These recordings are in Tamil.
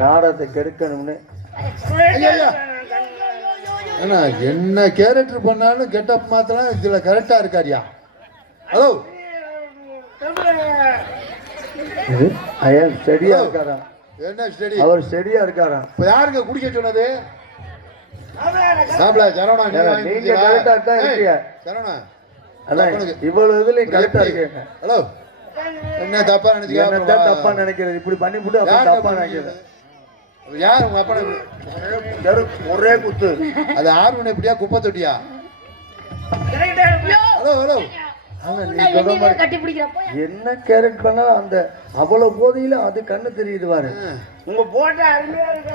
நாடகத்தை கெடுக்கணும்னு என்ன கேரக்டர் பண்ணாலும் கெட்டப் மாத்திரம் இதுல கரெக்டா இருக்காரியா. ஹலோ ஐயா ஸ்டெடியா இருக்காரா? என்ன ஸ்டெடி? அவர் ஸ்டெடியா இருக்காரா? இப்ப யாருங்க குடிக்க சொன்னது? சரவணா நீங்க கரெக்டா தான் இருக்கீங்க. சரவணா அதான் இவ்வளவு இதுலயும் கரெக்டா இருக்கீங்க. ஹலோ என்ன தப்பா நினைச்சுக்க? தப்பா நினைக்கிறது இப்படி பண்ணி போட்டு அப்ப தப்பா நினைக்கிறது. யார் உங்க அப்பா? ஒரே குத்து. அது ஆர்வன் எப்படியா குப்பை தொட்டியா? ஹலோ ஹலோ என்ன கேரக்ட் பண்ணா அந்த அவ்வளவு போதையில அது கண்ணு தெரியுது பாரு. உங்க போட்டா அருமையா இருக்கு.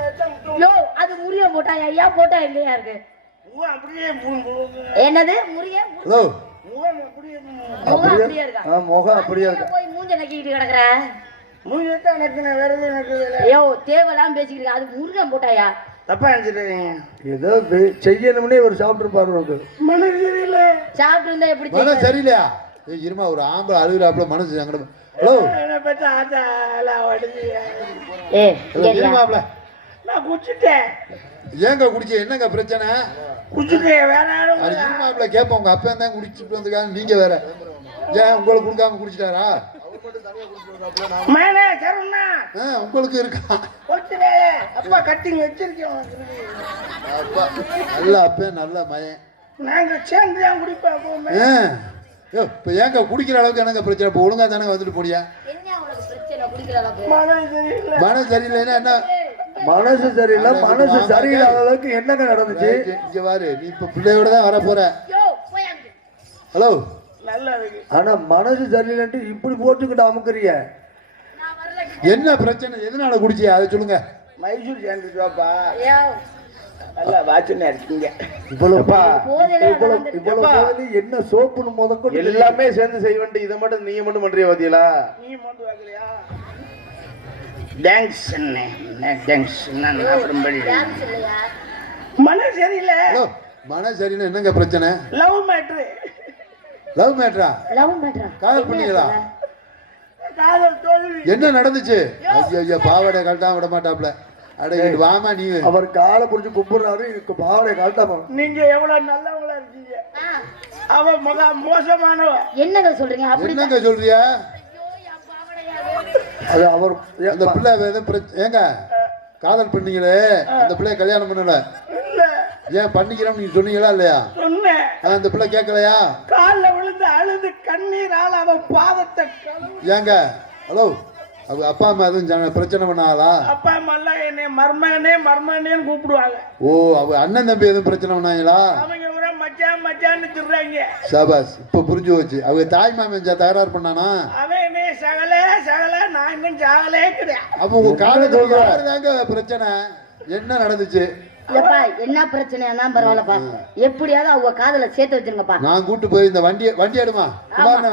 அது முறிய போட்டா ஐயா போட்டா இல்லையா இருக்கு? என்னது முறிய? ஹலோ அப்படியே இருக்கா? முகம் அப்படியே இருக்கா? போய் மூஞ்ச நக்கிட்டு கிடக்குற. மூஞ்சத்தான் நக்கின வேற எதுவும் நக்குது. ஐயோ தேவலாம் பேசிக்கிட்டு அது முருகன் போட்டாயா? தப்பா நினைச்சிட்டீங்க. ஏதோ செய்யணும்னே ஒரு சாப்பிட்டு பாருங்க. மனசு சரியில்லை. சாப்பிட்டு இருந்தா எப்படி மனசு சரியில்லையா? இருமா ஒரு ஆம்பளை அழுகுறாப்புல மனசு சங்கடம். ஹலோ என்ன பத்தி ஆத்தாலாம் வடிச்சு. இருமாப்ல நான் குடிச்சிட்டேன். ஏங்க குடிச்சு என்னங்க பிரச்சனை? குடிச்சிட்டேன் வேற யாரும் அது இருமாப்ல கேட்போம். உங்க அப்பா தான் குடிச்சிட்டு வந்திருக்காங்க, நீங்க வேற ஏன் உங்களுக்கு கொடுக்காம குடிச்சிட்டாரா? மேலே கருணா உங்களுக்கு இருக்கா? போச்சுடே அப்பா கட்டிங் வச்சிருக்கேன். நல்ல அப்பே நல்ல மயன். நாங்க சேர்ந்து தான் குடிப்போம். இப்ப ஏங்க குடிக்கிற அளவுக்கு என்னங்க பிரச்சனை? இப்ப ஒழுங்கா தானே வந்துட்டு போனியா? மனசு சரியில்லைன்னா என்ன? மனசு சரியில்லை. மனசு சரியில்லாத அளவுக்கு என்னங்க நடந்துச்சு? இங்க பாரு, நீ இப்ப பிள்ளையோட தான் வர போற. ஹலோ ஆனா மனசு சரியில்லைன்ட்டு இப்படி போட்டுக்கிட்டு அமுக்குறிய என்ன பிரச்சனை? எதனால குடிச்சியா அதை சொல்லுங்க. மைசூர் சேர்ந்துச்சுவாப்பா. நல்லா வாட்சனா இருக்கீங்க. என்ன சோப்புன்னு முதற்கொண்டு எல்லாமே சேர்ந்து செய்ய வேண்டிய இதை மட்டும் நீங்க மட்டும் பண்றியா? பாத்தீங்களா? நீ மட்டும் வாங்கலையா? தேங்க்ஸ் அண்ணே. தேங்க்ஸ் நான் அப்புறம் இல்லையா? மனசு சரியில்லை. மனசு சரியில்லை என்னங்க பிரச்சனை? Love matter. லவ் மேட்ரா? லவ் மேட்ரா? காதல் பண்ணீங்களா? காதல் தோல்வி. என்ன நடந்துச்சு? ஐயோ பாவாடை கழட்டாம விட மாட்டாப்ல. அட வாமா நீ. அவர் காலை புடிச்சு கும்பிடுறாரு, இதுக்கு பாவாடை கழட்டாம. நீங்க எவ்வளவு நல்லவங்களா இருக்கீங்க. அவ மோசமானவ. என்னங்க சொல்றீங்க? அப்படி என்னங்க சொல்றியா? அது அவர் அந்த பிள்ளை ஏங்க காதல் பண்ணீங்களே, அந்த பிள்ளைய கல்யாணம் பண்ணல ஏன் பண்ணிக்கிறோம் நீங்க சொன்னீங்களா இல்லையா? சொன்னேன். அந்த பிள்ளை கேட்கலையா? கால்ல விழுந்து அழுது கண்ணீரால அவ பாதத்தை. ஏங்க ஹலோ அவ அப்பா அம்மா எதுவும் பிரச்சனை பண்ணாங்களா? அப்பா அம்மா எல்லாம் என்னை மர்மனேன்னு கூப்பிடுவாங்க. ஓ அவ அண்ணன் தம்பி எதுவும் பிரச்சனை பண்ணாங்களா? அவங்க ஒரு மச்சான் மச்சான்னு சொல்றாங்க. சபாஸ் இப்ப புரிஞ்சு போச்சு. அவங்க தாய் மாமன் தகராறு பண்ணானா? அவன் என்ன சகல நான் இன்னும் சாகலே கிடையாது. அப்ப உங்க காலேஜ் பிரச்சனை என்ன நடந்துச்சு? என்ன பிரச்சனையா பரவாயில்லப்பா, எப்படியாவது அவங்க காதல சேர்த்து வச்சிருங்கப்பா. நான் கூட்டு போய் இந்த வண்டி எடுமா.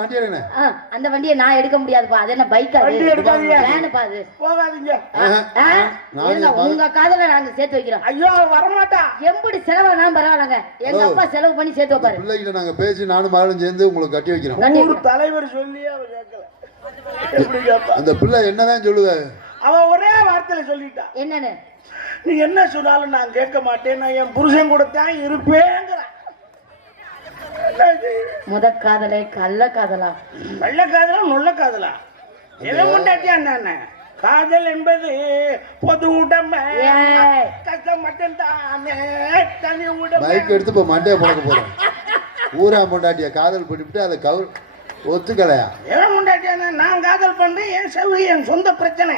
வண்டி எடுங்க. அந்த வண்டியை நான் எடுக்க முடியாதுப்பா. அது என்ன பைக்கா? வேணுப்பா அது. போகாதீங்க. உங்க காதல நாங்க சேர்த்து வைக்கிறோம். ஐயோ வரமாட்டா. எப்படி செலவானா பரவாயில்லங்க, எங்க அப்பா செலவு பண்ணி சேர்த்து வைப்பாரு. பிள்ளைகிட்ட நாங்க பேசி நானும் மகளும் சேர்ந்து உங்களுக்கு கட்டி வைக்கிறோம். ஒரு தலைவர் சொல்லி அவ கேட்கல. அந்த பிள்ளை என்னதான் சொல்லுங்க? அவ ஒரே வார்த்தையில சொல்லிட்டா. என்னன்னு? நீ என்ன சொன்னாலும் நான் கேட்க மாட்டேன், நான் என் புருஷன் கூட தான் இருப்பேங்கிற. முத காதலை கள்ள காதலா? வெள்ள காதலா நொல்ல காதலா? எதை முண்டாட்டியா என்ன? காதல் என்பது பொது உடமை, கஷ்டம் மட்டும் தானே தனி உடமை. பைக் எடுத்து இப்ப மண்டைய போட போறோம். ஊரா முண்டாட்டியா காதல் பண்ணிவிட்டு அதை ஒத்துக்கலையா? எவன் முண்டாட்டியா? நான் காதல் பண்றேன், என் செவி என் சொந்த பிரச்சனை.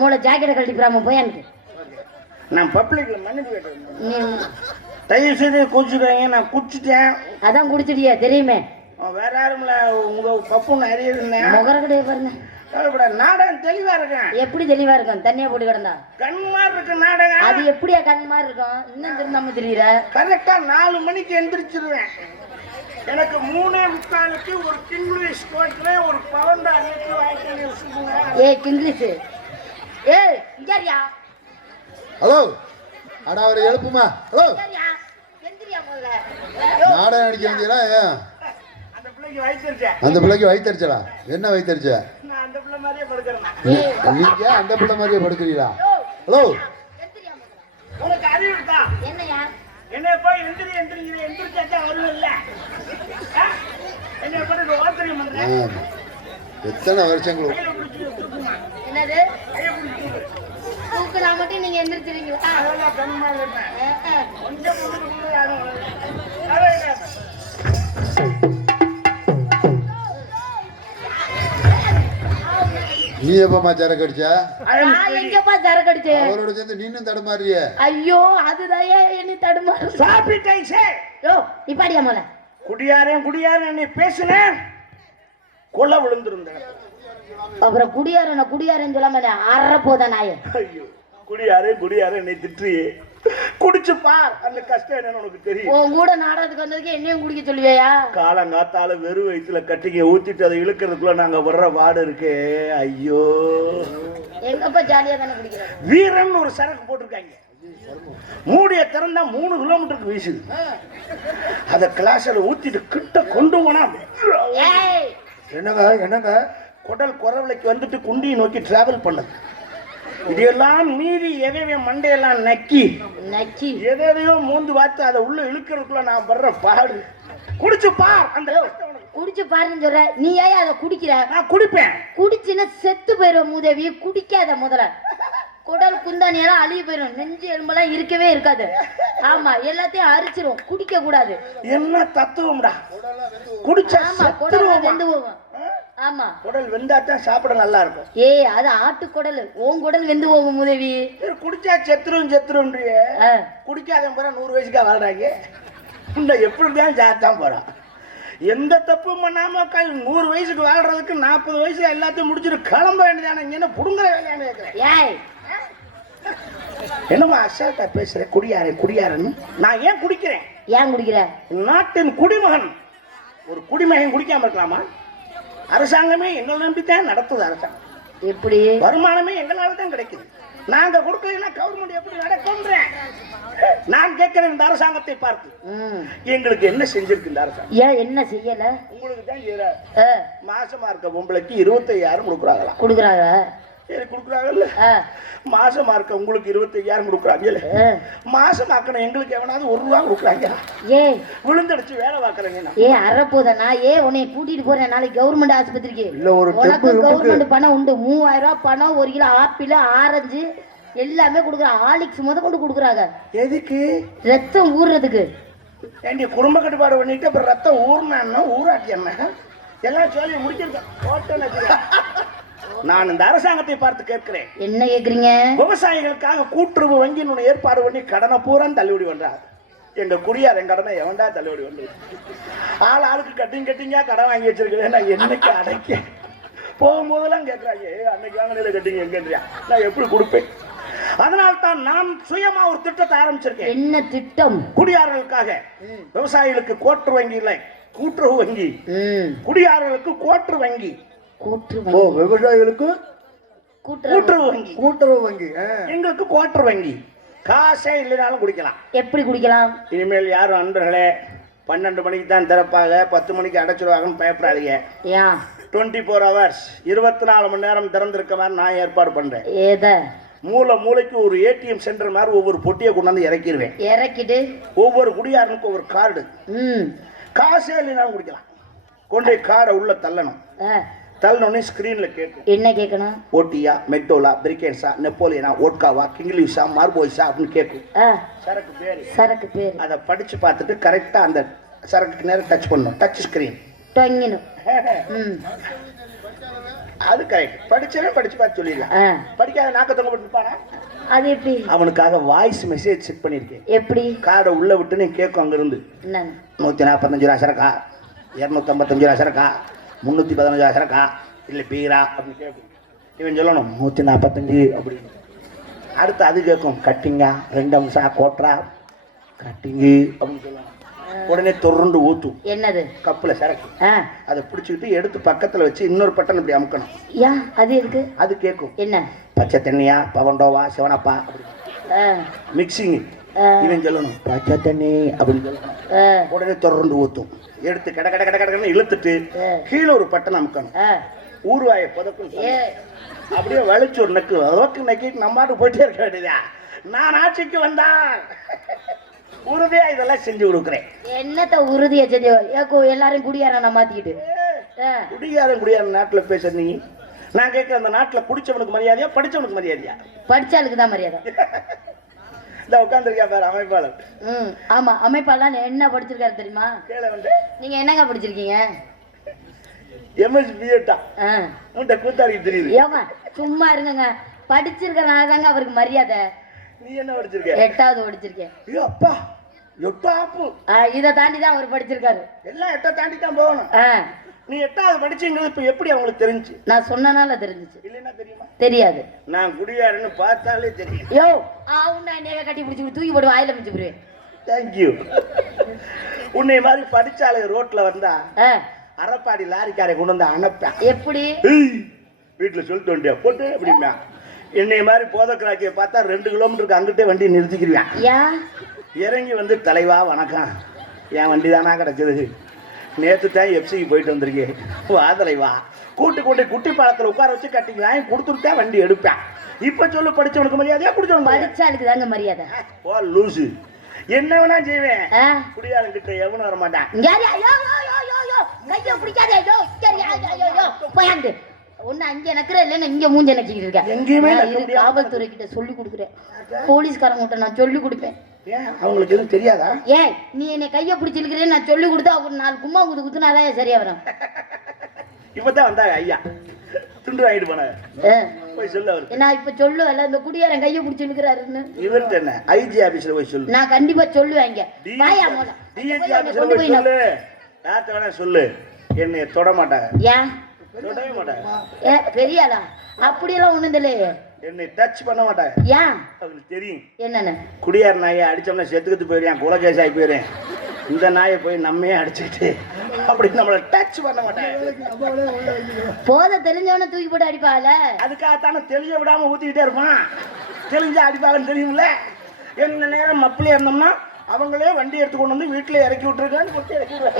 மூளை ஜாக்கெட்டை கழட்டிக்கிறாம போய் எனக்கு. நான் பப்ளிக்ல மன்னிப்பு கேட்டேன். தயவு செய்து குடிச்சுக்காங்க. நான் குடிச்சிட்டேன். அதான் குடிச்சிட்டியா தெரியுமே. வேற யாரும் இல்ல, உங்க பப்பு நிறைய இருந்தேன். முகர கிடையாது பாருங்க. நாடகம் தெளிவா இருக்கேன். எப்படி தெளிவா இருக்கும்? தண்ணியா போட்டு கிடந்தா கண்மார் இருக்கு நாடகம். அது எப்படியா கண் மாதிரி இருக்கும்? இன்னும் திருந்தாம தெரியுற. கரெக்டா 4 மணிக்கு எந்திரிச்சிருவேன். எனக்கு 3:45 ஒரு கிங்லீஷ் கோட்ல ஒரு பவண்டா லிட்டர் வாங்கி வச்சுக்கோங்க. கிங்லீஷ் இங்கயா? ஹலோ அட அவரை எழுப்புமா. ஹலோ எந்திரியா முதல்ல. நாடகம் அடிக்க வேண்டியதா? அந்த பிள்ளை பிள்ளைக்கு வயிற்றுச்சேன். அந்த பிள்ளைக்கு வயிற்றுச்சலா? என்ன வயிற்றுச்ச? நான் அந்த பிள்ளை மாதிரியே படுக்கிறேன். நீங்க அந்த பிள்ளை மாதிரியே படுக்கிறீங்களா? ஹலோ, உனக்கு அறிவு இருக்கா? என்னையா என்னைய போய் எந்திரிச்சாச்சா அருள் இல்ல. என்னைய போய் ஓத்திரியம் பண்றேன். எத்தனை வருஷங்கள் கையில பிடிச்சி தூக்குமா? என்னது கையை பிடிச்சி தூக்கு. தூக்குனா மட்டும் நீங்க எந்திரிச்சிருவீங்களா? அதெல்லாம் பெருமா இருப்பேன். கொஞ்சம் முன்னுக்கு யாரும் அதே இல்லை. நீ எப்பமா சரக்கு அடிச்சா? நான் எங்கப்பா சரக்கு அடிச்சேன்? அவரோட சேர்ந்து நீனும் தடுமாறிய. ஐயோ அதுதான் என்ன தடுமாறு. சாப்பிட்டாய்ச்சே. யோ இப்பாடியா மோல குடியாரன் நீ பேசுனேன் கொல்ல விழுந்திருந்தேன். அப்புறம் குடியாரன்னு சொல்லாம அற போத நாயே. ஐயோ குடியாரே நீ திட்டுறியே. குடிச்சு பார் அந்த கஷ்டம் என்னன்னு உனக்கு தெரியும். உன் கூட நாடகத்துக்கு வந்ததுக்கு என்னையும் குடிக்க சொல்லுவேயா? காலங்காத்தால வெறும் வயிற்றுல கட்டிங்க ஊத்திட்டு அதை இழுக்கிறதுக்குள்ள நாங்க வர்ற வாடு இருக்கே. ஐயோ எங்கப்பா ஜாலியா தானே குடிக்கிறேன். வீரன் ஒரு சரக்கு போட்டிருக்காங்க. மூடிய திறந்தா 3 கிலோமீட்டருக்கு வீசுது. அத கிளாஸ்ல ஊத்திட்டு கிட்ட கொண்டு போனா ஏய் என்னங்க குடல் குறவலைக்கு வந்துட்டு குண்டியை நோக்கி டிராவல் பண்ணது. இதெல்லாம் மீறி எதையும் மண்டையெல்லாம் நக்கி எதையோ மூந்து பார்த்து அதை உள்ள இழுக்கிறதுக்குள்ள நான் வர்ற பாடு. குடிச்சு பார் அந்த கஷ்டம் உனக்கு. குடிச்சு பாருன்னு சொல்ற நீ ஏன் அதை குடிக்கிற? நான் குடிப்பேன். குடிச்சுன்னா செத்து போயிடும் மூதேவி. குடிக்காத முதல்ல. குடல் குந்தாணி எல்லாம் அழுகி போயிடும். நெஞ்சு எலும்பெல்லாம் இருக்கவே இருக்காது. ஆமா எல்லாத்தையும் அரிச்சிரும். குடிக்க கூடாது. என்ன தத்துவம்டா. குடிச்சா ஆமா குடல் வெந்து போகும். ஆமா குடல் வெந்தாத்தான் சாப்பிட நல்லா இருக்கும். ஏய் அது ஆட்டு குடல். உன் குடல் வெந்து போகும் மூதேவி. குடிச்சா செத்துருன்றிய. குடிக்காத போற 100 வயசுக்கா வாழ்றாங்க. இந்த எப்படி தான் சாத்தான் போறான். எந்த தப்பும் பண்ணாம 100 வயசுக்கு வாழ்றதுக்கு 40 வயசுல எல்லாத்தையும் முடிச்சுட்டு கிளம்ப வேண்டியதானே. என்ன புடுங்குற வேலையானு கேட்கிறேன். ஏய் என்னமா அசால்ட்டா பேசுறேன். குடியாரன்னு நான் ஏன் குடிக்கிறேன்? ஏன் குடிக்கிற? நாட்டின் குடிமகன். ஒரு குடிமகன் குடிக்காம இருக்கலாமா? அரசாங்கமே எங்களை நம்பித்தான் நடத்துது. அரசாங்கம் எப்படி வருமானமே எங்களால தான் கிடைக்குது. நாங்க கொடுக்கலைன்னா கவர்மெண்ட் எப்படி நடக்கும்ன்றேன். நான் கேட்கிறேன் இந்த அரசாங்கத்தை பார்த்து எங்களுக்கு என்ன செஞ்சிருக்கு இந்த அரசாங்கம்? ஏன் என்ன செய்யல? உங்களுக்கு தான் மாசமா இருக்க பொம்பளைக்கு 25,000 கொடுக்குறாங்க. சரி கொடுக்குறாங்கல்ல. மாசமா இருக்க உங்களுக்கு 25,000 கொடுக்குறாங்கல்ல. மாசமாக்கணும் எங்களுக்கு எவனாவது 1 ரூபா கொடுக்குறாங்க. ஏய் விழுந்தடிச்சு வேலை பார்க்கறேங்க. அற போதனா உன்னை கூட்டிட்டு போறேன் நாளைக்கு கவர்மெண்ட் ஆஸ்பத்திரிக்கு. இல்ல ஒரு உனக்கு கவர்மெண்ட் பணம் உண்டு. 3000 ரூபாய் பணம், 1 கிலோ ஆப்பிள், ஆரஞ்சு எல்லாமே கொடுக்குறாங்க. ஆலிக்ஸ் முத கொண்டு கொடுக்குறாங்க. எதுக்கு? ரத்தம் ஊறுறதுக்கு. ஏண்டி குடும்ப கட்டுப்பாடு பண்ணிட்டு அப்புறம் ரத்தம் ஊர்னா ஊராட்டி என்ன எல்லாம் சொல்லி முடிச்சிருக்கேன். நான் இந்த அரசாங்கத்தை பார்த்து கேட்கிறேன். என்ன கேக்குறீங்க? விவசாயிகளுக்காக கூட்டுறவு வங்கின்னு ஏற்பாடு பண்ணி கடனை பூரா தள்ளுபடி பண்றாங்க. எங்க குடியார் என் கடனை எவன்டா தள்ளுபடி பண்றது? ஆளுக்கு கட்டிங்கா கடன் வாங்கி வச்சிருக்கிறேன். நான் என்னைக்கு அடைக்க போகும்போதெல்லாம் கேட்கறாங்க. அன்னைக்கு வாங்கினதுல கட்டிங்க எங்கன்றியா? நான் எப்படி கொடுப்பேன்? அதனால்தான் நான் சுயமா ஒரு திட்டத்தை ஆரம்பிச்சிருக்கேன். என்ன திட்டம்? குடியார்களுக்காக. விவசாயிகளுக்கு கோட்டு வங்கி இல்லை, கூட்டுறவு வங்கி. குடியார்களுக்கு கோட்டு வங்கி. விவசாயிகளுக்கு கூட்டுறவு வங்கி. எங்களுக்கு கோட்டு வங்கி. காசே இல்லைனாலும் குடிக்கலாம். எப்படி குடிக்கலாம்? இனிமேல் யாரும் அன்பர்களே 12 மணிக்கு தான் திறப்பாங்க, 10 மணிக்கு அடைச்சிருவாங்கன்னு பயப்படாதீங்க. 24 hours 24 மணி நேரம் திறந்திருக்க மாதிரி நான் ஏற்பாடு பண்றேன். மூளைக்கு ஒரு ஏடிஎம் சென்டர் மாதிரி ஒவ்வொரு பொட்டியை கொண்டாந்து இறக்கிடுவேன். இறக்கிட்டு ஒவ்வொரு குடியாரனுக்கு ஒவ்வொரு கார்டு. காசே இல்லைனாலும் குடிக்கலாம். கொண்டே கார்டை உள்ள தள்ளணும். தள்ளனோடனே ஸ்கிரீன்ல கேட்கும். என்ன கேட்கணும்? ஓட்டியா, மெக்டோலா, பிரிகேன்ஸா, நெப்போலியனா, ஓட்காவா, கிங்லிஷா, மார்போய்ஸா அப்படின்னு கேட்கும். சரக்கு பேரு. அதை படிச்சு பார்த்துட்டு கரெக்டா அந்த சரக்குக்கு நேரம் டச் பண்ணணும். டச் ஸ்கிரீன் அது கரெக்ட். படிச்சவன் படிச்சு பார்த்து சொல்லிடலாம். படிக்காத நாக்க தொங்க போட்டுப்பானா? அது எப்படி? அவனுக்காக வாய்ஸ் மெசேஜ் செட் பண்ணிருக்கேன். எப்படி? கார்டை உள்ள விட்டுன்னு கேட்கும். அங்க இருந்து 145 ரூபா சரக்கா, 255 ரூபா சரக்கா, 315 ரூபா சரக்கா, இல்லை பீரா அப்படின்னு கேட்கும். இவன் சொல்லணும் 145 அப்படின்னு. அடுத்து அது கேட்கும். கட்டிங்கா, 2 அம்சா, கோட்ரா, கட்டிங்கு அப்படின்னு சொல்லணும். உடனே தொடர்ந்து ஊத்தும். என்னது? கப்புல சரக்கு. அதை பிடிச்சிக்கிட்டு எடுத்து பக்கத்துல வச்சு இன்னொரு பட்டன் இப்படி அமுக்கணும். அது இருக்கு. அது கேட்கும். என்ன? பச்சை தண்ணியா, பவண்டோவா, சிவனப்பா அப்படி மிக்சிங். இவன் சொல்லணும் பாச்சா தண்ணி அப்படின்னு சொல்லணும். உடனே தொடர்ந்து ஊத்தும். எடுத்து கட கட கட கடன்னு இழுத்துட்டு கீழே ஒரு பட்டன் அமுக்கணும். ஊறுவாய புதக்கும் அப்படியே வலிச்சு ஒரு நக்கு அளவுக்கு நக்கிட்டு நம்மாட்டு போயிட்டே இருக்க வேண்டியதா. நான் ஆட்சிக்கு வந்தா உறுதியா இதெல்லாம் செஞ்சு கொடுக்குறேன். என்னத்த உறுதியா செஞ்சு எல்லாரும் குடியார மாத்திக்கிட்டு குடியாரன் நாட்டுல பேச நீ நான் கேட்க அந்த நாட்டுல குடிச்சவனுக்கு மரியாதையா படிச்சவனுக்கு மரியாதையா? படிச்சாளுக்கு தான் மரியாதை. இந்த உட்காந்துருக்கா பாரு அமைப்பாளர். ஆமா அமைப்பாளர் என்ன படிச்சிருக்காரு தெரியுமா? கேள வந்து நீங்க என்னங்க படிச்சிருக்கீங்க? எம்எஸ் பிஎட்டா உன்ட்ட கூத்தாடி தெரியுது. ஏமா சும்மா இருங்கங்க. படிச்சிருக்கறனால தாங்க அவருக்கு மரியாதை. நீ என்ன படிச்சிருக்க? 8வது படிச்சிருக்கேன். ஐயோ அப்பா 8ஆப்பு. இதை தாண்டி தான் அவர் படிச்சிருக்காரு. எல்லாம் 8 தாண்டி தான் போகணும். நீ 8வது படிச்சீங்கிறது இப்ப எப்படி அவங்களுக்கு தெரிஞ்சு? நான் சொன்னனால தெரிஞ்சுச்சு. இல்லைன்னா தெரியுமா? தெரியாது. நான் குடியாருன்னு பார்த்தாலே தெரியும். யோ ஆவுன்னா என்னைய கட்டி பிடிச்சி தூக்கி போடு வாயில மிச்சு போடுவேன். தேங்க்யூ. உன்னை மாதிரி படிச்சாலே ரோட்ல வந்தா அரப்பாடி லாரிக்காரை கொண்டு வந்து அனுப்பேன். எப்படி? வீட்டுல சொல்லிட்டு வண்டியா போட்டு அப்படின்னா என்னை மாதிரி போதக்கிராக்கிய பார்த்தா 2 கிலோமீட்டருக்கு அங்கிட்டே வண்டி நிறுத்திக்கிருவேன். இறங்கி வந்து தலைவா வணக்கம், என் வண்டி தானா கிடைச்சது, நேற்று தான் எஃப்சிக்கு போயிட்டு வந்திருக்கேன், வா தலைவா கூட்டி குட்டி பாலத்தில் உட்கார வச்சு கட்டி வாங்கி கொடுத்துட்டு வண்டி எடுப்பேன். இப்ப சொல்லு படிச்சவனுக்கு மரியாதையா குடிச்சவனுக்கு? படிச்சாளுக்கு தாங்க மரியாதை. ஓ லூசு, என்ன வேணா செய்வேன், குடியாரன் கிட்ட எவனும் வர மாட்டான். ஒன்னு அங்க நக்கற இல்லன்னு இங்க மூஞ்ச நக்கிட்டு இருக்கேன். எங்கேயுமே காவல்துறை கிட்ட சொல்லி கொடுக்குறேன், போலீஸ்காரங்க கிட்ட நான் சொல்லி கொடுப்பேன். அவங்களுக்கு எதுவும் தெரியாதா? ஏன் நீ என்னை கைய பிடிச்சிருக்கிறேன்னு நான் சொல்லி கொடுத்தா அவர் 4 கும்மா குத்துனாதான் சரியா வரும். இப்பதான் வந்தாங்க ஐயா துண்டு வாங்கிட்டு போனாங்க, போய் சொல்லு அவருக்கு. நான் இப்ப சொல்லுவேன் இந்த குடியாரன் கைய பிடிச்சிருக்கிறாருன்னு. இவர்கிட்ட என்ன ஐஜி ஆபீஸ்ல போய் சொல்லு. நான் கண்டிப்பா சொல்லுவேங்க. டிஎஸ்பி ஆபீஸ்ல போய் சொல்லு, யார்கிட்ட வேணா சொல்லு, என்னை தொட மாட்டாங்க. ஏன் தொடவே மாட்டாங்க? பெரியாளா அப்படியெல்லாம் ஒண்ணும் இல்லையே, என்னை டச் பண்ண மாட்டாங்க. ஏன் அவங்களுக்கு தெரியும் என்னன்னு. குடியார நாயை அடிச்சோம்னா செத்துக்கிட்டு போயிடுறேன், குலகேஸ் ஆகி போயிடுறேன், இந்த நாயை போய் நம்மே அடிச்சுட்டு அப்படி நம்மளை டச் பண்ண மாட்டாங்க. போத தெரிஞ்சவன தூக்கி போட்டு அடிப்பாங்கல்ல, அதுக்காகத்தானே தெளிய விடாம ஊத்திக்கிட்டே இருப்பான். தெளிஞ்சா அடிப்பாங்கன்னு தெரியும்ல. என்ன நேரம் மப்பிளே இருந்தோம்னா அவங்களே வண்டி எடுத்து கொண்டு வந்து வீட்டுல இறக்கி விட்டுருக்கான்னு.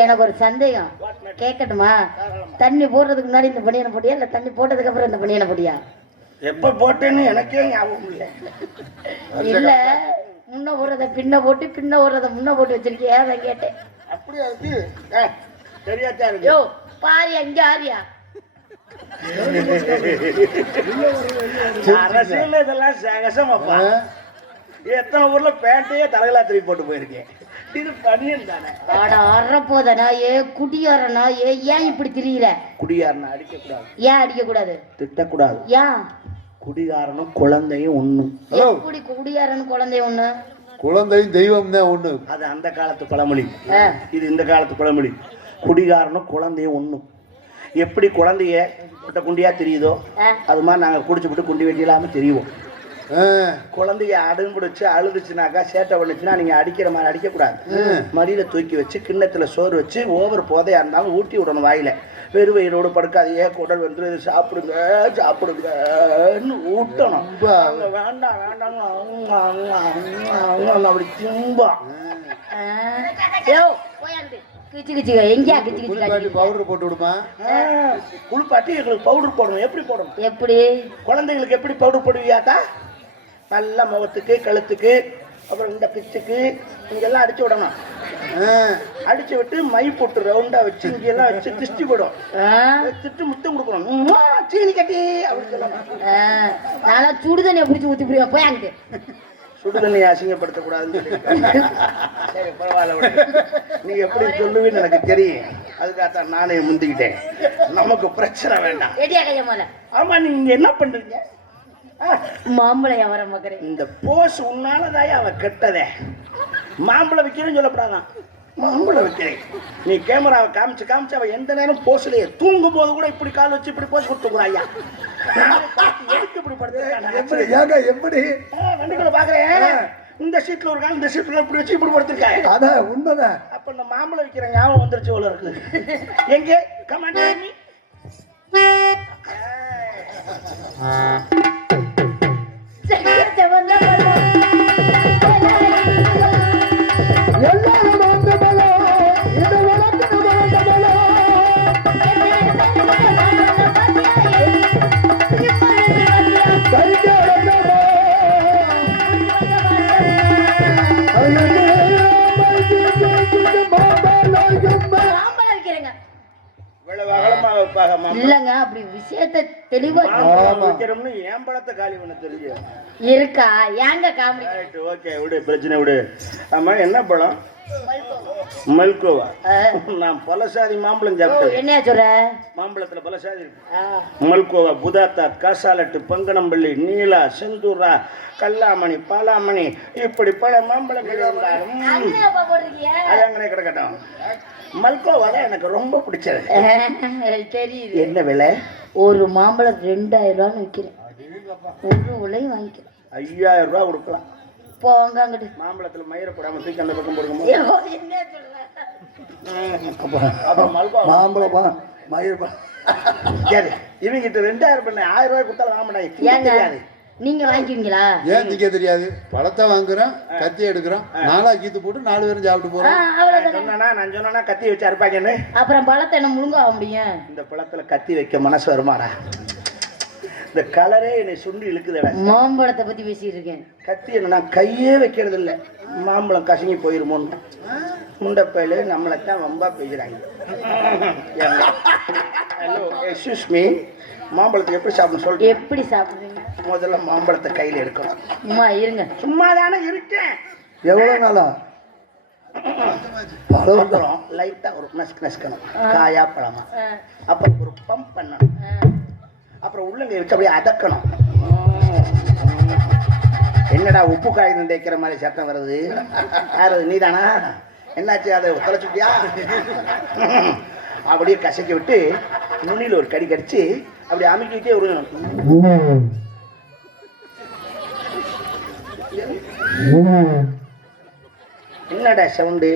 எனக்கு ஒரு சந்தேகம் கேட்கட்டுமா? தண்ணி போடுறதுக்கு முன்னாடி இந்த பணியனை போட்டியா இல்ல தண்ணி போட்டதுக்கு அப்புறம் இந்த பணியனை போட்டியா? எப்ப போட்டேன்னு எனக்கே ஞாபகம் இல்லை. இல்ல முன்ன போடுறத பின்ன போட்டு பின்ன போடுறத முன்ன போட்டு வச்சிருக்கியா? அதான் கேட்டேன். அப்படியா இருக்கு? தெரியாதா இருக்கு. யோ பாரியா இங்க ஆரியா அரசியல் இதெல்லாம் சகசமாப்பா. எத்தனை ஊர்ல பேண்டையே தலைகளா திருப்பி போட்டு போயிருக்கேன். இது பனியன் தானே. அறப்போதனா ஏ குடியாரனா ஏன் இப்படி தெரியல? குடியாரனா அடிக்க கூடாது. ஏன் அடிக்க கூடாது? திட்டக்கூடாது. ஏன்? குடிகாரனும் குழந்தையும் ஒண்ணும். எப்படி குடியாரனும் குழந்தையும் ஒண்ணு? குழந்தையும் தெய்வம் தான் ஒண்ணு. அது அந்த காலத்து பழமொழி, இது இந்த காலத்து பழமொழி. குடிகாரனும் குழந்தையும் ஒண்ணும். எப்படி குழந்தைய குண்டியா தெரியுதோ அது மாதிரி நாங்க குடிச்சு விட்டு குண்டி வெட்டிலாம தெரியும். குழந்தைய அடம்பிடிச்சு அழுதுச்சுனாக்கா சேட்டை பண்ணுச்சுன்னா நீங்க அடிக்கிற மாதிரி அடிக்க கூடாது. மடியில தூக்கி வச்சு கிண்ணத்துல சோறு வச்சு ஓவர் போதையா இருந்தாலும் ஊட்டி விடணும். வாயில வெறு வயிறோடு படுக்காதையே குடல் வந்து சாப்பிடுங்க சாப்பிடுங்கன்னு ஊட்டணும். வேண்டாம் வேண்டாம் அப்படி தும்பா பவுடர் போட்டு விடுமா? குளிப்பாட்டி எங்களுக்கு பவுடர் போடணும். எப்படி போடணும்? எப்படி குழந்தைங்களுக்கு எப்படி பவுடர் போடுவியாட்டா? நல்ல முகத்துக்கு கழுத்துக்கு அப்புறம் இந்த பிச்சுக்கு இங்கெல்லாம் அடிச்சு விடணும். அடிச்சு விட்டு மை போட்டு ரவுண்டா வச்சு இங்கெல்லாம் வச்சு திருஷ்டி போடும். திட்டு முத்தம் கொடுக்கணும். சீனி கட்டி அப்படின்னு சொல்லணும். நல்லா சுடுதண்ணியை பிடிச்சி ஊற்றி போய் போய் அங்கே சுடுதண்ணியை அசிங்கப்படுத்தக்கூடாதுன்னு சொல்லி சரி பரவாயில்ல, நீ எப்படி சொல்லுவீன்னு எனக்கு தெரியும். அதுக்காகத்தான் நானே முந்திக்கிட்டேன். நமக்கு பிரச்சனை வேண்டாம். ஆமா நீங்க என்ன பண்றீங்க? மாம்பழம் வர மக்கிறேன். இந்த போஸ் உன்னாலதாய அவ கெட்டதே. மாம்பழம் விற்கிறேன்னு சொல்லப்படாதான், மாம்பழம் விற்கிறேன். நீ கேமராவை காமிச்சு அவ எந்த நேரம் போஸ்லயே தூங்கும் போது கூட இப்படி கால் வச்சு இப்படி போஸ் கொடுத்துக்குறாயா? இப்படி படுத்து எப்படி வண்டிக்குள்ள பாக்குறேன். இந்த சீட்ல ஒரு கால் இந்த சீட்ல இப்படி வச்சு இப்படி படுத்திருக்காங்க. அதான் உண்மைதான். அப்ப இந்த மாம்பழம் விற்கிற ஞாபகம் வந்துருச்சு போல இருக்கு. எங்கே கமாண்ட் செவந்த விஷயத்த தெளிவா மாம்பழம் வைக்கிறோம்னு என் பழத்தை காலி பண்ண தெரிஞ்சு இருக்கா ஏங்க காமெடி ரைட் ஓகே விடு பிரச்சனை விடு. ஆமா என்ன பழம்? மல்கோவா. நான் பலசாதி மாம்பழம் சாப்பிட்டேன். என்னையா சொல்ற? மாம்பழத்துல பலசாதி இருக்கு. மல்கோவா, புதாத்தா, காசாலட்டு, பங்கனம்பள்ளி, நீலா, செந்தூரா, கல்லாமணி, பாலாமணி, இப்படி பல மாம்பழங்கள் இருந்தாலும் அது அங்கே கிடக்கட்டும். மல்கோவா தான் எனக்கு ரொம்ப பிடிச்சது. தெரியுது. என்ன விலை? ஒரு மாம்பழம் 2000 ரூபான்னு விற்கிறேன். ஒரு உலையும் வாங்கிக்கிறேன். 5000 ரூபா கொடுக்கலாம். போங்க அங்கிட்டு. மாம்பழத்துல மயிரை போடாம தூக்கி அந்த பக்கம் போடுங்க. என்ன சொல்ற? அப்புறம் மல்கோவா மாம்பழமா மயிர் சரி, இவங்கிட்ட 2000 பண்ண 1000 ரூபாய் கொடுத்தாலும் வாங்க மாட்டாங்க. நீங்க வாங்கிக்குவீங்களா? ஏன் திக்க தெரியாது? பழத்தை வாங்குறோம், கத்தி எடுக்கிறோம், 4 கீத்து போட்டு 4 பேரும் சாப்பிட்டு போறோம். நான் சொன்னா கத்தி வச்சு அறுப்பாங்கன்னு. அப்புறம் பழத்தை என்ன முழுங்க ஆக முடியும்? இந்த பழத்துல கத்தி வைக்க மனசு வருமாடா? இந்த கலரே என்னை சுண்டி இழுக்குதுடா. மாம்பழத்தை பத்தி பேசிட்டு இருக்கேன். கத்தி என்ன நான் கையே வைக்கிறது இல்லை. மாம்பழம் கசங்கி போயிருமோன்னு முண்டப்பையில நம்மளைத்தான் ரொம்ப பேசுறாங்க. ஹலோ எக்ஸ்கியூஸ் மீ, மாம்பழத்தை எப்படி சாப்பிடணும் சொல்றேன். எப்படி சாப்பிடுறீங்க? முதல்ல மாம்பழத்தை கையில எடுக்கணும். சும்மா இருங்க. சும்மா தானே இருக்கேன். எவ்வளவு நாளா? அப்புறம் லைட்டா ஒரு நசுக்கணும், காயா பழமா. அப்புறம் ஒரு பம்ப் பண்ணணும். அப்புறம் உள்ளங்கை வச்சு அப்படியே அதக்கணும். என்னடா உப்பு காய் தேய்க்கிற மாதிரி சத்தம் வருது? யாரு நீதானா? என்னாச்சு? அதை தொலைச்சுட்டியா? அப்படியே கசக்கி விட்டு நுனியில் ஒரு கடி கடிச்சு அப்படி அமுக்கிட்டே உருகணும். என்னடா சவுண்டு?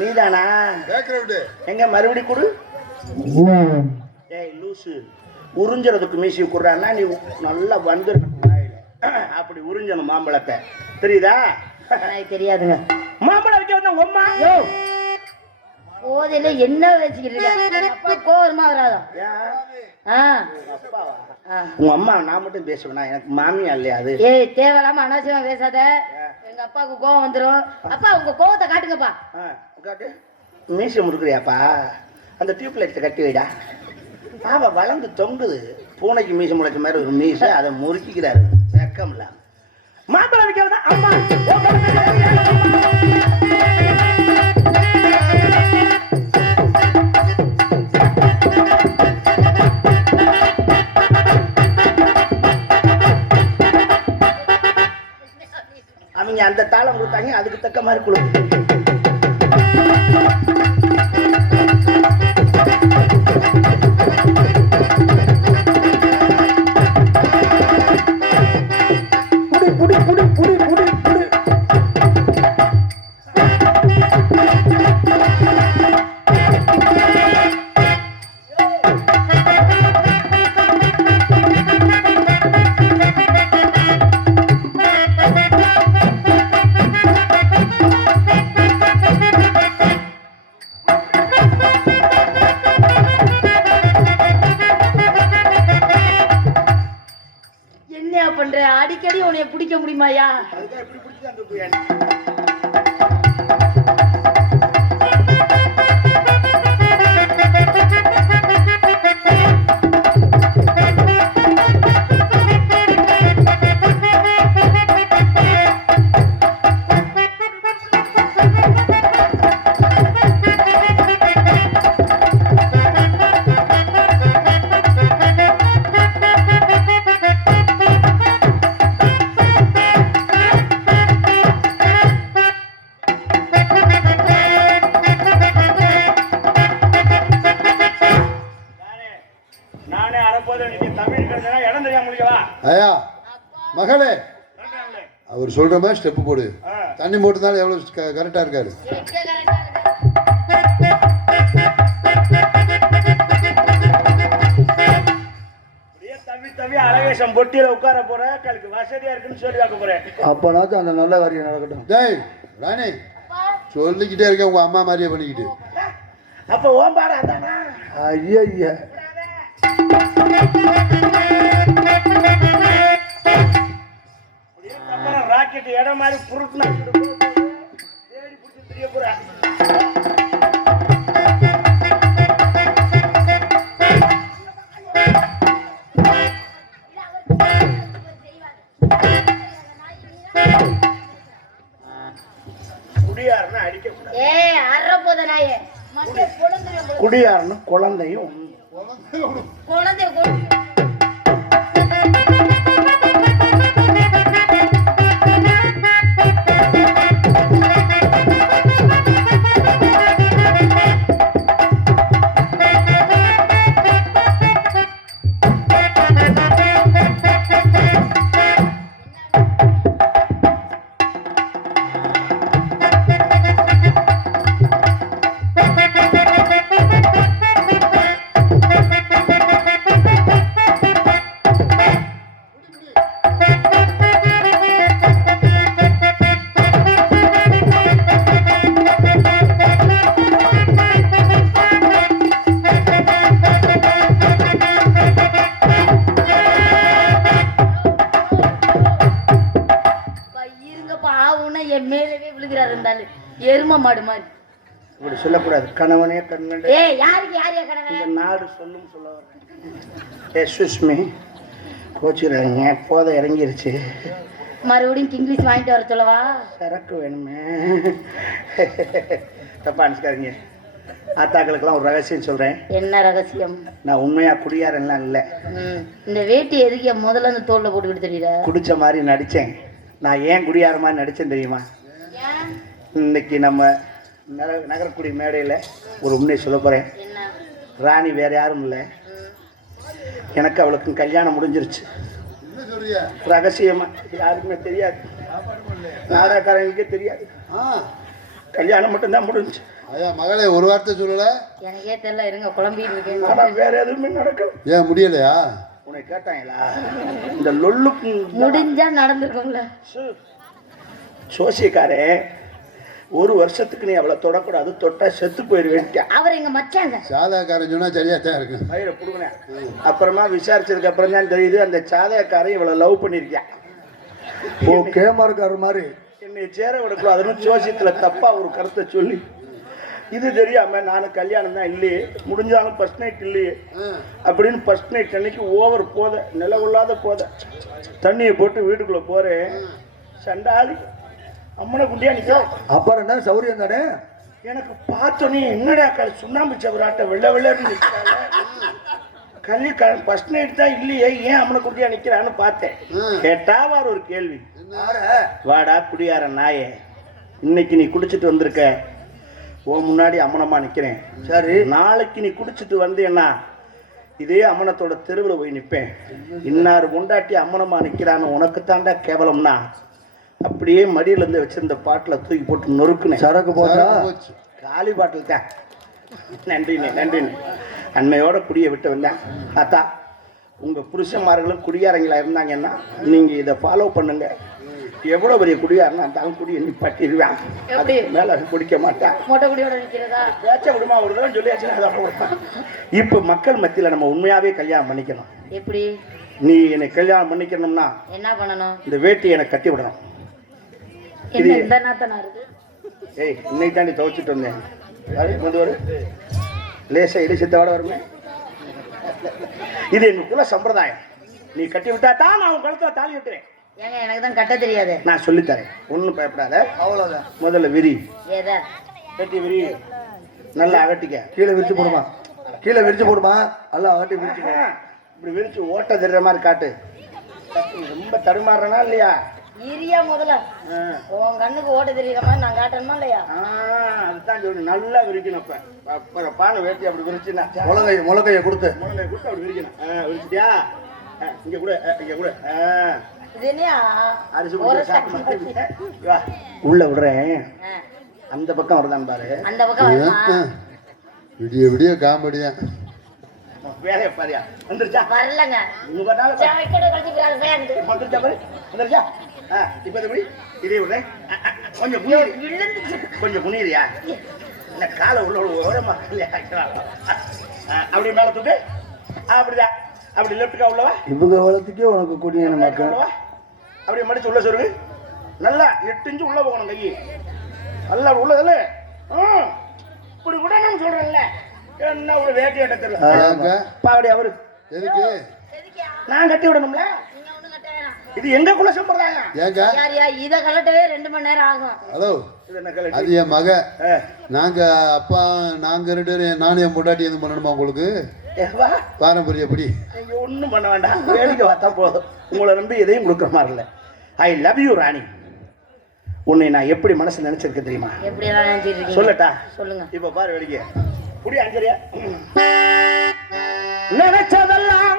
நீதானா? எங்க மறுபடி கொடு. ஏய் லூசு, உறிஞ்சறதுக்கு மீசி குடுறான்னா நீ நல்லா வந்துடணும். அப்படி உறிஞ்சணும் மாம்பழத்தை, தெரியுதா? தெரியாதுங்க. மாம்பழம் வைக்க வந்த உம்மா போதையில என்ன வச்சுக்கிட்டு இருக்க? அப்பா கோவமா வராதா? அப்பாவா? உங்க அம்மா நான் மட்டும் பேசுவேனா? எனக்கு மாமியா இல்லையா அது? ஏய் தேவையில்லாம அனாவசியமா பேசாத. எங்க அப்பாவுக்கு கோவம் வந்துடும். அப்பா உங்க கோவத்தை காட்டுங்கப்பா. காட்டு. மீசை முறுக்குறியாப்பா? அந்த டியூப் லைட்டை கட்டி வைடா. பாவா வளர்ந்து தொங்குது. பூனைக்கு மீசை முளைச்ச மாதிரி ஒரு மீசை, அதை முறுக்கிக்கிறாரு. வெக்கம் இல்ல. மாம்பழம் வைக்கிறதா அம்மா? அவங்க அந்த தாளம் கொடுத்தாங்க, அதுக்கு தக்க மாதிரி கொடுக்கும். பண்ற? அடிக்கடி உன்னை பிடிக்க முடியுமாயா? அதுதான் எப்படி பிடிச்சி அங்க போய் ஐயா மகளே, அவர் சொல்ற மாதிரி ஸ்டெப் போடு. தண்ணி போட்டுனாலும் எவ்வளவு கரெக்டா இருக்காரு. அழகேசம் பொட்டியில உட்கார போற வசதியா இருக்குன்னு சொல்லி பார்க்க போறேன். அப்பனாச்சும் அந்த நல்ல காரியம் நடக்கட்டும். டேய் ராணி, சொல்லிக்கிட்டே இருக்க உங்க அம்மா மாதிரியே பண்ணிக்கிட்டு. அப்ப ஓம்பாரா தானா? ஐயா ஐயா ராக்கெட் இடம் மாதிரி புருட்டுனா தேடி பிடிச்சி தெரிய போற. குடியாருன்னா அடிக்க கூடாது. ஏய் அற போத நாயே மண்டை குழந்தைய குடியாருன்னு குழந்தையும் குழந்தைய எரும மாடு மாதிரி இப்படி சொல்லக்கூடாது. கணவனே கண்ணன் ஏய் யாருக்கு யாரையா கணவன் இந்த நாடு சொல்லும் சொல்ல வரேன். சுஷ்மி கோச்சிடுறாங்க, போதை இறங்கிருச்சு. மறுபடியும் இங்கிலீஷ் வாங்கிட்டு வர சொல்லவா? சரக்கு வேணுமே. தப்பா அனுப்பிச்சுக்காதீங்க. ஆத்தாக்களுக்கெல்லாம் ஒரு ரகசியம் சொல்றேன். என்ன ரகசியம்? நான் உண்மையா குடியாரெல்லாம் இல்லை. இந்த வேட்டி எதுக்கு முதல்ல அந்த தோல்ல போட்டுக்கிட்டு தெரியல? குடிச்ச மாதிரி நடிச்சேன். நான் ஏன் குடியார மாதிரி நடிச்சேன் தெரியுமா? இன்னைக்கு நம்ம நகரக்குடி மேடையில் ஒரு உண்மையை சொல்ல போகிறேன். ராணி வேறு யாரும் இல்லை, எனக்கு அவளுக்கும் கல்யாணம் முடிஞ்சிருச்சு. ரகசியமாக யாருக்குமே தெரியாது, நாடகக்காரங்களுக்கே தெரியாது. கல்யாணம் மட்டும்தான் முடிஞ்சுச்சு. ஐயா மகளே ஒரு வார்த்தை சொல்லல. எனக்கே தெரியல, இருங்க குழம்பிட்டு இருக்கேன். ஆனால் வேற எதுவுமே நடக்கும். ஏன் முடியலையா? உன்னை கேட்டாங்களா? இந்த லொல்லுக்கு முடிஞ்சா நடந்துருக்கோங்களா? சோசியக்காரே ஒரு வருஷத்துக்கு நீ அவளை தொடக்கூடாது, தொட்டா செத்து போயிருவேன். அவர் எங்க மச்சாங்க. சாதாக்காரன் சொன்னா சரியா தான் இருக்கு. மயிரை புடுங்கினேன். அப்புறமா விசாரிச்சதுக்கு அப்புறம் தான் தெரியுது அந்த சாதகக்காரன் இவளை லவ் பண்ணியிருக்கேன். ஓ கேமாருக்காரர் மாதிரி என்னை சேர விடக்கூடாது. அதுவும் ஜோசியத்துல தப்பா ஒரு கருத்தை சொல்லி இது தெரியாம நானும் கல்யாணம் தான் இல்லையே, முடிஞ்சாலும் ஃபர்ஸ்ட் நைட் இல்லையே அப்படின்னு ஃபர்ஸ்ட் நைட் அன்னைக்கு ஓவர் போத, நிலவுள்ளாத போத தண்ணியை போட்டு வீட்டுக்குள்ள போறேன். சண்டாளி அம்மனை குண்டியா நிற்கும். அப்புறம் என்ன சௌரியம் தானே? எனக்கு பார்த்தோன்னே என்னடா சுண்ணாம்பு சவராட்ட வெள்ளை வெள்ளன்னு நிற்கிறாங்க. கல்யாணம் ஃபர்ஸ்ட் நைட் தான் இல்லையே, ஏன் அம்மனை குண்டியா நிற்கிறான்னு பார்த்தேன். கேட்டாவார் ஒரு கேள்வி, வாடா குடியார நாயே, இன்னைக்கு நீ குடிச்சிட்டு வந்திருக்க, ஓ முன்னாடி அம்மனமா நிற்கிறேன். சரி, நாளைக்கு நீ குடிச்சிட்டு வந்தேன்னா இதே அம்மனத்தோட தெருவில் போய் நிற்பேன். இன்னார் முண்டாட்டி அம்மனமா நிற்கிறான்னு உனக்கு தாண்டா கேவலம்னா அப்படியே மடியிலேருந்து வச்சிருந்த பாட்டில் தூக்கி போட்டு நொறுக்குனேன். சரக்கு போட்டா காலி பாட்டில் தான். நன்றிண்ணே நன்றிண்ணே. அன்னையோட குடியை விட்டு வந்தேன். அத்தா உங்கள் புருஷன்மார்களும் குடியாரங்களா இருந்தாங்கன்னா நீங்கள் இதை ஃபாலோ பண்ணுங்க. எவ்வளோ பெரிய குடியாருன்னா அந்த குடியை நிப்பாட்டிடுவேன், மேலே குடிக்க மாட்டேன். மொட்டை குடியோட நிற்கிறதா? பேச்ச விடுமா ஒரு தடவை சொல்லியாச்சு. இப்போ மக்கள் மத்தியில் நம்ம உண்மையாகவே கல்யாணம் பண்ணிக்கணும். எப்படி? நீ என்னை கல்யாணம் பண்ணிக்கணும்னா என்ன பண்ணணும்? இந்த வேட்டியை எனக்கு கட்டி விடணும். என்ன இந்த நாத்தனா இருக்கு? ஏய் இன்னைக்கு தாண்டி துவைச்சிட்டு வந்தேன். வந்து வரும் லேசா இடிச்சத்தோட வருமே. இது எங்க குல சம்பிரதாயம். நீ கட்டி விட்டா தான் நான் உன் கழுத்துல தாலி விட்டுறேன். ஏங்க எனக்கு தான் கட்ட தெரியாது. நான் சொல்லித்தரேன், ஒன்றும் பயப்படாத. அவ்வளோதான். முதல்ல விரி, ஏதா கட்டி விரி, நல்லா அகட்டிக்க. கீழே விரிச்சு போடுமா, கீழே விரிச்சு போடுமா, நல்லா அகட்டி விரிச்சு போடு. இப்படி விரிச்சு ஓட்ட தெரிற மாதிரி காட்டு. ரொம்ப தடுமாறுறனா இல்லையா? இரியா முதல்ல உன் கண்ணுக்கு ஓட்ட தெரியுற மாதிரி நான் காட்டணுமா இல்லையா? அதுதான் சொல்லி நல்லா விரிக்கணும். அப்ப அப்புறம் பானை வேட்டி அப்படி விரிச்சுனா முளகையை கொடுத்து முளகை கொடுத்து அப்படி விரிக்கணும். விரிச்சிட்டியா? இங்க கூட இங்க கூட இது என்னையா அரிசி உள்ள விடுறேன். அந்த பக்கம் வருதான் பாரு. அந்த பக்கம் விடிய விடிய காமெடியா வேலையை பாரியா? வந்துருச்சா? வரலங்க. வந்துருச்சா பாரு, வந்துருச்சா? இப்ப எப்படி இதே விடுறேன். கொஞ்சம் புனியுது, கொஞ்சம் புனியுறியா? என்ன காலை உள்ள ஓரமா அப்படி மேல தூக்கு. அப்படிதான், அப்படி லெப்டுக்கா உள்ளவா. இவங்க வளர்த்துக்கே உனக்கு குடியான மக்கள். அப்படியே மடிச்சு உள்ள சொருகு. நல்லா 8 இன்ச்சு உள்ள போகணும் கை. நல்லா உள்ளதில்ல. இப்படி விடணும்னு சொல்றேன்ல. என்ன ஒரு வேட்டி கட்ட தெரியல பாவடி அவரு. எதுக்கு நான் கட்டி விடணும்ல. இது எங்க குல சம்பிரதாயம். ஏங்க யாரியா இத கலட்டவே 2 மணி நேரம் ஆகும். ஹலோ, இது என்ன கலட்டி? அது என் மக. நாங்க அப்பா நாங்க 2 பேரும் நானும் என் பொண்டாட்டி எதுவும் பண்ணணுமா உங்களுக்கு? ஏவா பாரம்பரிய எப்படி? நீங்க ஒண்ணும் பண்ண வேண்டாம், வேடிக்கை பார்த்தா போதும். உங்களை நம்பி எதையும் கொடுக்குற மாதிரி இல்லை. ஐ லவ் யூ ராணி. உன்னை நான் எப்படி மனசு நினைச்சிருக்கேன் தெரியுமா? எப்படி எல்லாம் நினைச்சிட்டு இருக்கீங்க? சொல்லட்டா? சொல்லுங்க. இப்ப பாரு வேடிக்கை. புடி அஞ்சரியா. நினைச்சதெல்லாம்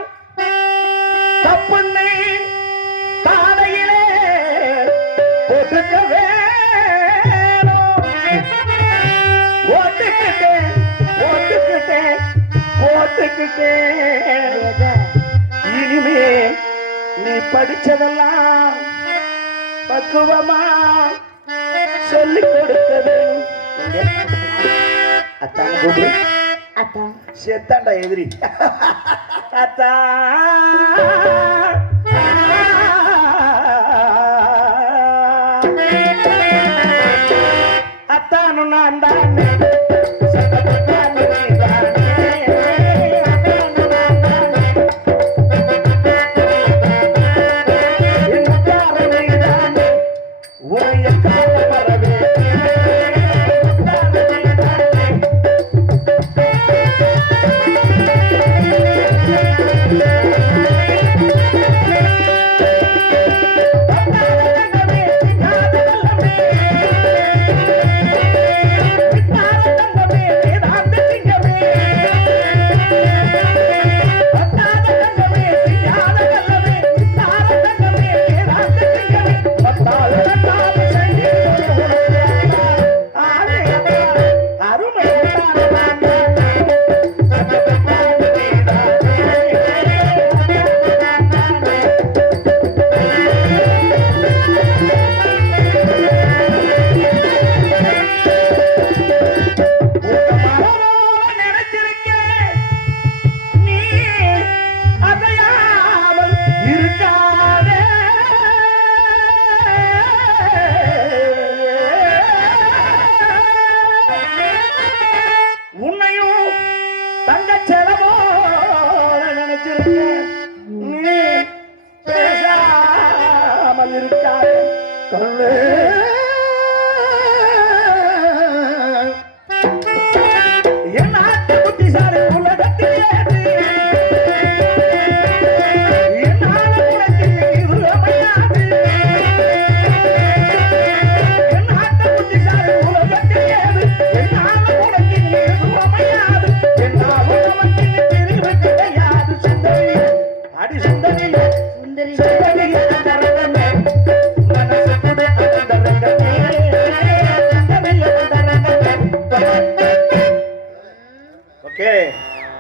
தப்புன்னு தாடையிலே போட்டுக்க வேணும். போட்டுக்கிட்டேன் இனிமே நீ படிச்சதெல்லாம் பக்குவமா சொல்லிக் கொடுக்க வேணும். அத்தான் கூப்பிடு. அத்தா செத்தாண்டா எதிரி. அத்தா அத்தானு நான் தானே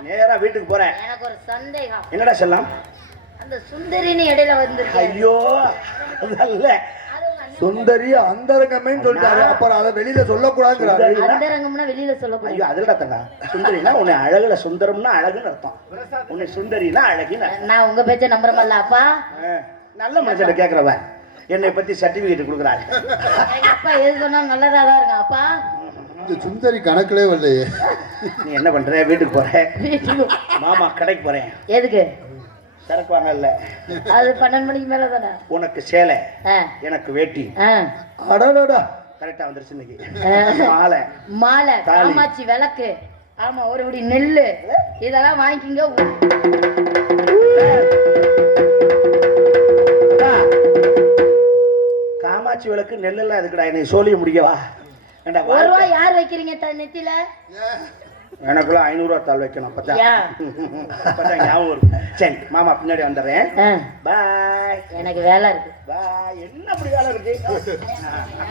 நேரா வீட்டுக்கு போறேன். எனக்கு ஒரு சந்தேகம். என்னடா சொல்லலாம்? அந்த சுந்தரின்னு இடையில வந்துருக்கு. ஐயோ அதல்ல சுந்தரி அந்தரங்கமேன்னு சொல்லிட்டாரு. அப்புறம் அதை வெளியில சொல்லக்கூடாதுங்கிறாரு. அந்தரங்கம்னா வெளியில சொல்லக்கூடாது. ஐயோ அதுல தண்டா. சுந்தரினா உன்னை அழகுல சுந்தரம்னா அழகுன்னு அர்த்தம். உன்னை சுந்தரினா அழகுன்னு. நான் உங்க பேச்ச நம்புறமல்ல அப்பா. நல்ல மனுஷன் கேக்குறவ என்னை பத்தி சர்டிபிகேட் கொடுக்குறாரு. எங்க அப்பா எது சொன்னாலும் நல்லதா தான் இருக்கு அப்பா. இந்த சுந்தரி கணக்கிலே வரலையே. நீ என்ன பண்ற? வீட்டுக்கு போறேன். வீட்டுக்கு மாமா கடைக்கு போறேன். எதுக்கு? சரக்கு வாங்கல. அது 12 மணிக்கு மேல தானே. உனக்கு சேலை எனக்கு வேட்டி. அடடடா கரெக்டா வந்துருச்சு இன்னைக்கு. மாலை மாலை காமாட்சி விளக்கு. ஆமா ஒரு படி நெல்லு இதெல்லாம் வாங்கிக்கிங்க. காமாட்சி விளக்கு நெல்லெல்லாம் எதுக்குடா? என்னை சோழிய முடிக்கவா? ஒரு ரூபா யார் வைக்கிறீங்க நெத்தில? எனக்குள்ள 500 ரூபா தாள் வைக்கணும். பத்தா ஞாபகம் வரும். சரி மாமா பின்னாடி வந்துடுறேன். பாய். எனக்கு வேலை இருக்கு. பாய். என்ன அப்படி வேலை இருக்கு?